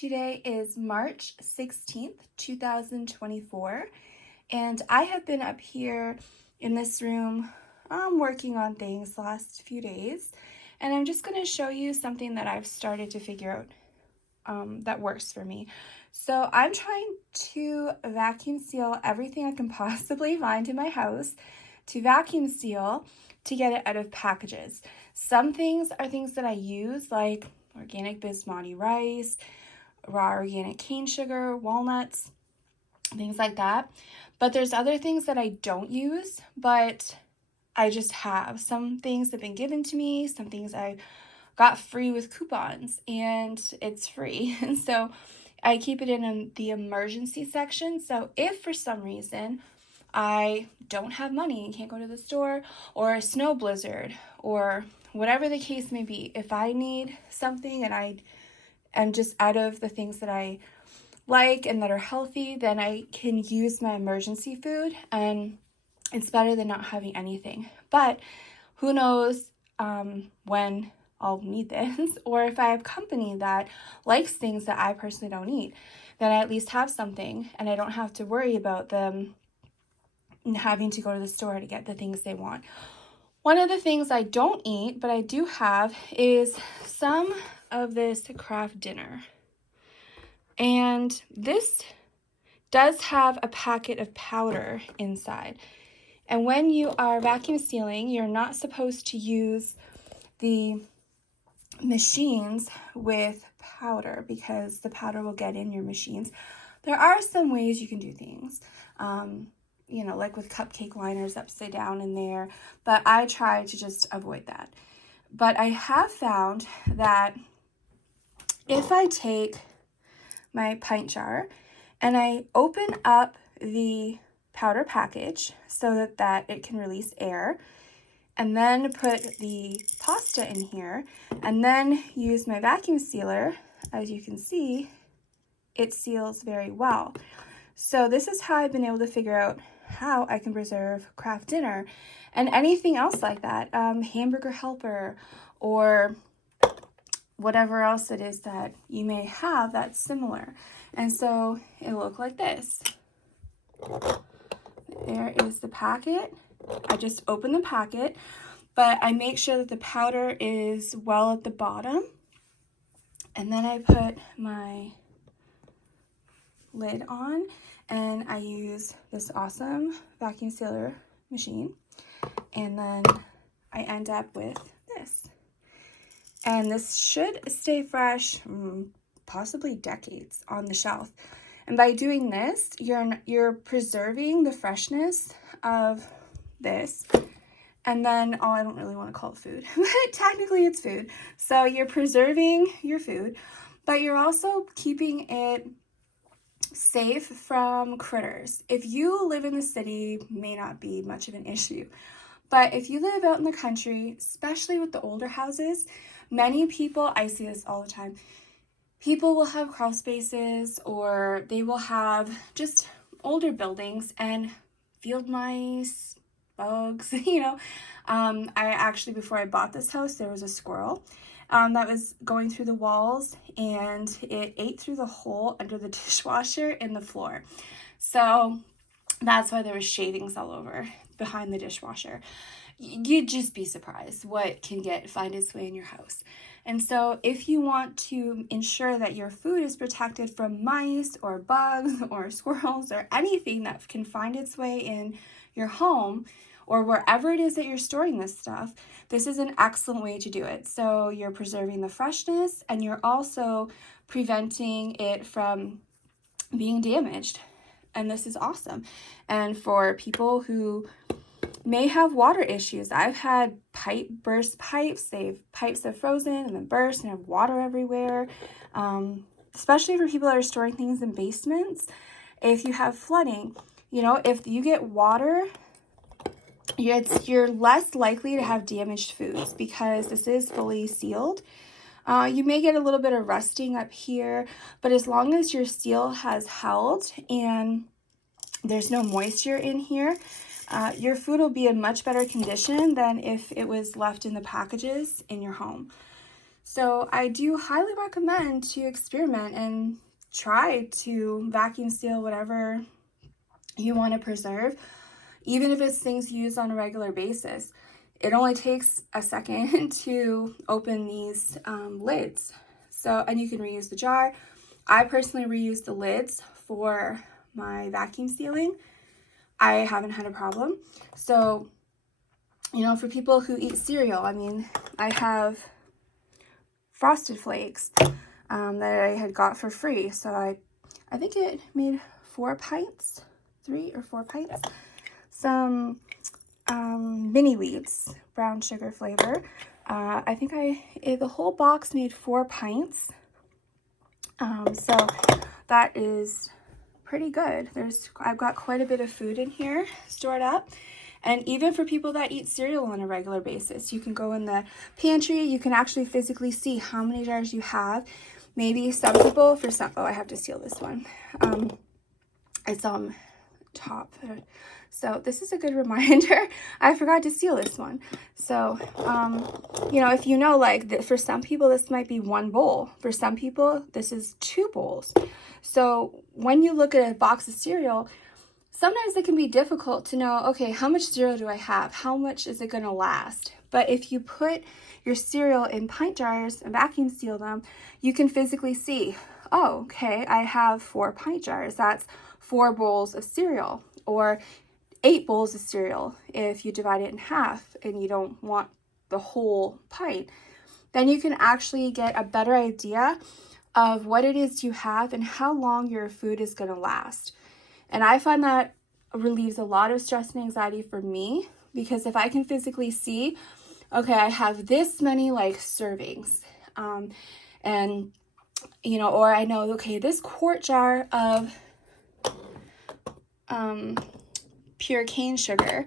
Today is March 16th, 2024, and I have been up here in this room working on things the last few days, and I'm just going to show you something that I've started to figure out that works for me. So I'm trying to vacuum seal everything I can possibly find in my house, to vacuum seal to get it out of packages. Some things are things that I use, like organic basmati rice, raw organic cane sugar, walnuts, things like that. But there's other things that I don't use, but I just have. Some things have been given to me, some things I got free with coupons, and it's free. And so I keep it in the emergency section. So if for some reason I don't have money and can't go to the store, or a snow blizzard, or whatever the case may be, if I need something and I am just out of the things that I like and that are healthy, then I can use my emergency food, and it's better than not having anything. But who knows when I'll need this, or if I have company that likes things that I personally don't eat, then I at least have something and I don't have to worry about them having to go to the store to get the things they want. One of the things I don't eat, but I do have, is some of this Kraft dinner. And this does have a packet of powder inside. And when you are vacuum sealing, you're not supposed to use the machines with powder because the powder will get in your machines. There are some ways you can do things, like with cupcake liners upside down in there, but I try to just avoid that. But I have found that if I take my pint jar and I open up the powder package so that it can release air, and then put the pasta in here, and then use my vacuum sealer, as you can see, it seals very well. So this is how I've been able to figure out how I can preserve Kraft dinner and anything else like that, hamburger helper, or whatever else it is that you may have that's similar. And so it'll look like this. There is the packet. I just open the packet, but I make sure that the powder is well at the bottom. And then I put my lid on, and I use this awesome vacuum sealer machine. And then I end up with this. And this should stay fresh, possibly decades on the shelf. And by doing this, you're preserving the freshness of this. And then, I don't really want to call it food, but technically it's food. So you're preserving your food, but you're also keeping it safe from critters. If you live in the city, may not be much of an issue. But if you live out in the country, especially with the older houses, many people, I see this all the time, people will have crawl spaces, or they will have just older buildings and field mice, bugs, I actually, before I bought this house, there was a squirrel that was going through the walls, and it ate through the hole under the dishwasher in the floor. So that's why there was shavings all over behind the dishwasher. You'd just be surprised what can find its way in your house. And so if you want to ensure that your food is protected from mice or bugs or squirrels or anything that can find its way in your home or wherever it is that you're storing this stuff, this is an excellent way to do it. So you're preserving the freshness, and you're also preventing it from being damaged. And this is awesome. And for people who may have water issues, I've had burst pipes. Pipes have frozen and then burst and have water everywhere. Especially for people that are storing things in basements. If you have flooding, if you get water, you're less likely to have damaged foods because this is fully sealed. You may get a little bit of rusting up here, but as long as your seal has held and there's no moisture in here, your food will be in much better condition than if it was left in the packages in your home. So I do highly recommend to experiment and try to vacuum seal whatever you want to preserve, even if it's things you use on a regular basis. It only takes a second to open these lids. So, and you can reuse the jar. I personally reuse the lids for my vacuum sealing. I haven't had a problem. So, you know, for people who eat cereal, I mean, I have Frosted Flakes that I had got for free. So I think it made 4 pints, 3 or 4 pints. Some mini wheats, brown sugar flavor. I think the whole box made 4 pints. So that is pretty good. I've got quite a bit of food in here stored up. And even for people that eat cereal on a regular basis, you can go in the pantry, you can actually physically see how many jars you have. Maybe some people, oh, I have to seal this one. It's on top. So this is a good reminder. I forgot to seal this one. So, you know, if you know, like for some people, this might be 1 bowl. For some people, this is 2 bowls. So when you look at a box of cereal, sometimes it can be difficult to know, okay, how much cereal do I have? How much is it going to last? But if you put your cereal in pint jars and vacuum seal them, you can physically see, oh, okay, I have 4 pint jars. That's 4 bowls of cereal, or 8 bowls of cereal if you divide it in half and you don't want the whole pint. Then you can actually get a better idea of what it is you have and how long your food is going to last. And I find that relieves a lot of stress and anxiety for me, because if I can physically see, okay, I have this many like servings, and you know, or I know, okay, this quart jar of pure cane sugar,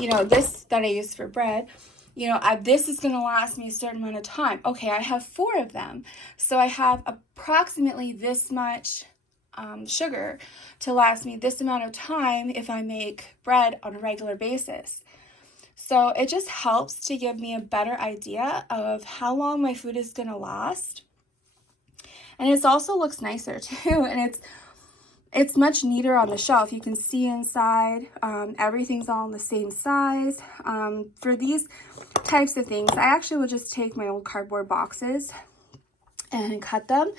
you know, this that I use for bread, you know, this is going to last me a certain amount of time. Okay, I have 4 of them, so I have approximately this much sugar to last me this amount of time if I make bread on a regular basis. So it just helps to give me a better idea of how long my food is going to last. And it also looks nicer too, and it's much neater on the shelf. You can see inside, everything's all in the same size. For these types of things, I actually would just take my old cardboard boxes and cut them,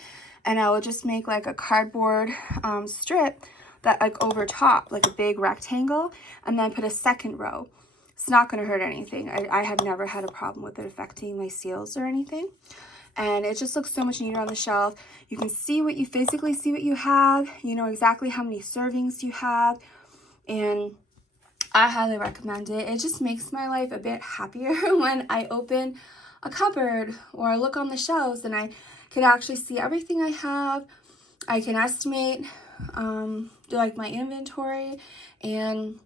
and I will just make like a cardboard strip that like over top, like a big rectangle, and then put a second row. It's not going to hurt anything. I have never had a problem with it affecting my seals or anything. And it just looks so much neater on the shelf. You can see what you physically see what you have. You know exactly how many servings you have. And I highly recommend it. It just makes my life a bit happier when I open a cupboard or I look on the shelves and I can actually see everything I have. I can estimate like my inventory, and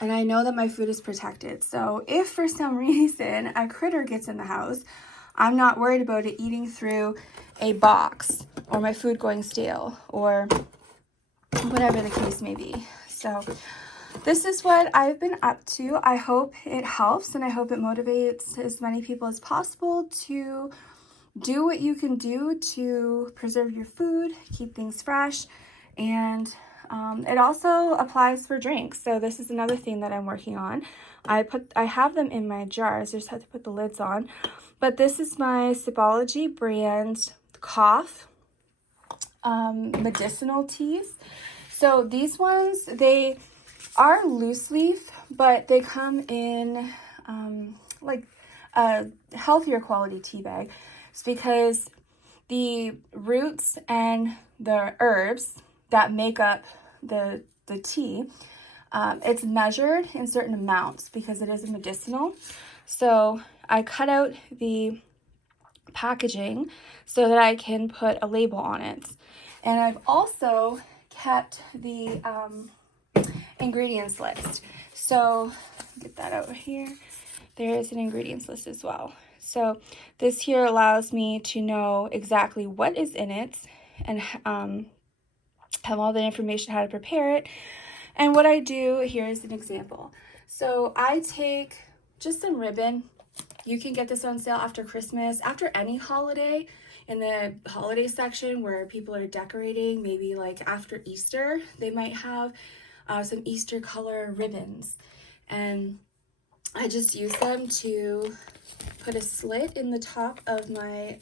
I know that my food is protected. So if for some reason a critter gets in the house, I'm not worried about it eating through a box or my food going stale or whatever the case may be. So this is what I've been up to. I hope it helps, and I hope it motivates as many people as possible to do what you can do to preserve your food, keep things fresh, and it also applies for drinks. So this is another thing that I'm working on. I have them in my jars. I just have to put the lids on. But this is my Sipology brand cough medicinal teas. So these ones, they are loose leaf, but they come in like a healthier quality tea bag. It's because the roots and the herbs that make up the tea, it's measured in certain amounts because it is medicinal. So I cut out the packaging so that I can put a label on it. And I've also kept the ingredients list. So get that over here. There is an ingredients list as well. So this here allows me to know exactly what is in it and have all the information how to prepare it. And what I do, here is an example. So I take just some ribbon You can get this on sale after Christmas, after any holiday, in the holiday section where people are decorating. Maybe like after Easter, they might have some Easter color ribbons. And I just use them to put a slit in the top of my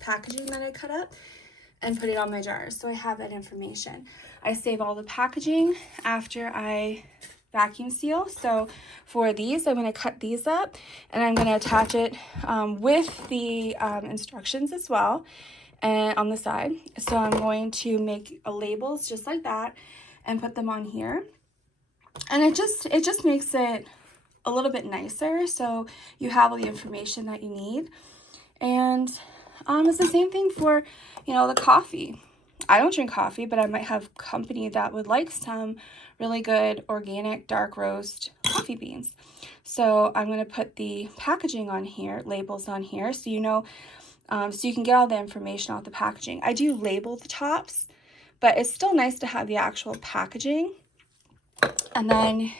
packaging that I cut up and put it on my jars, so I have that information. I save all the packaging after I vacuum seal. So for these, I'm going to cut these up and I'm going to attach it with the instructions as well, and on the side. So I'm going to make labels just like that and put them on here, and it just makes it a little bit nicer, so you have all the information that you need. And it's the same thing for, you know, the coffee. I don't drink coffee, but I might have company that would like some really good organic dark roast coffee beans. So I'm going to put the packaging on here, labels on here, so you know, so you can get all the information off the packaging. I do label the tops, but it's still nice to have the actual packaging. And then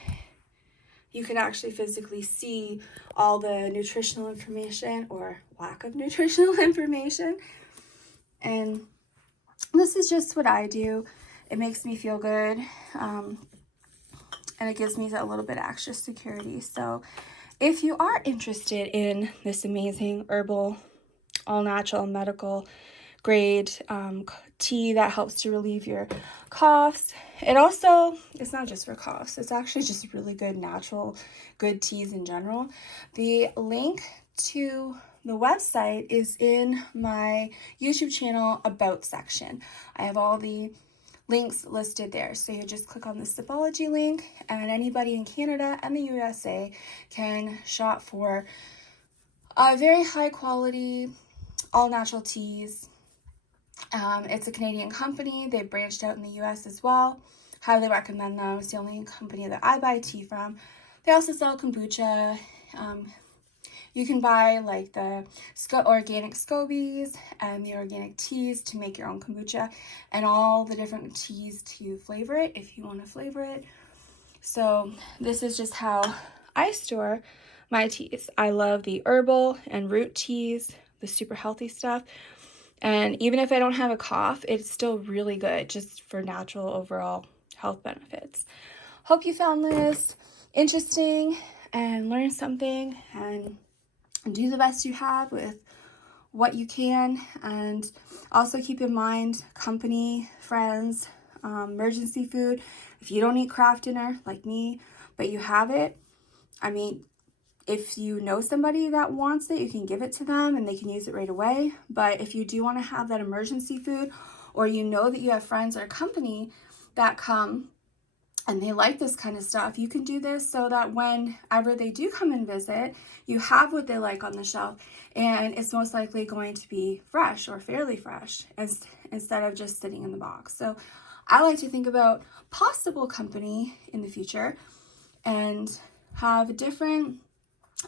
you can actually physically see all the nutritional information or lack of nutritional information. And this is just what I do. It makes me feel good, and it gives me a little bit extra security. So if you are interested in this amazing herbal, all natural, medical grade tea that helps to relieve your coughs. It's not just for coughs, it's actually just really good natural good teas in general. The link to the website is in my YouTube channel about section. I have all the links listed there, so you just click on the Sipology link, and anybody in Canada and the USA can shop for very high quality all natural teas. It's a Canadian company. They branched out in the US as well. Highly recommend them. It's the only company that I buy tea from. They also sell kombucha. You can buy like the organic scobies and the organic teas to make your own kombucha, and all the different teas to flavor it if you want to flavor it. So this is just how I store my teas. I love the herbal and root teas, the super healthy stuff. And even if I don't have a cough, it's still really good just for natural overall health benefits. Hope you found this interesting and learned something, and do the best you have with what you can. And also keep in mind company, friends, emergency food. If you don't eat Kraft dinner like me, but you have it, I mean, if you know somebody that wants it, you can give it to them and they can use it right away. But if you do want to have that emergency food, or you know that you have friends or company that come and they like this kind of stuff, you can do this so that whenever they do come and visit, you have what they like on the shelf, and it's most likely going to be fresh or fairly fresh instead of just sitting in the box. So I like to think about possible company in the future and have different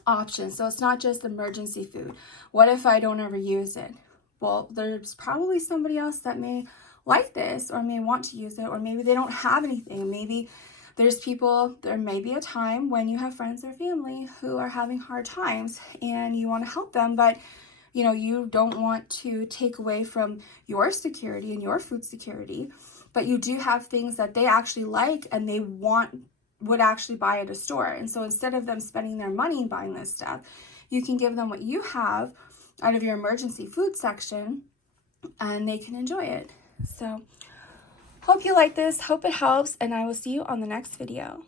options. So it's not just emergency food. What if I don't ever use it? Well, there's probably somebody else that may like this or may want to use it, or maybe they don't have anything. Maybe there may be a time when you have friends or family who are having hard times and you want to help them, but you know, you don't want to take away from your security and your food security, but you do have things that they actually like and they would actually buy at a store. And so instead of them spending their money buying this stuff, you can give them what you have out of your emergency food section and they can enjoy it. So hope you like this, hope it helps, and I will see you on the next video.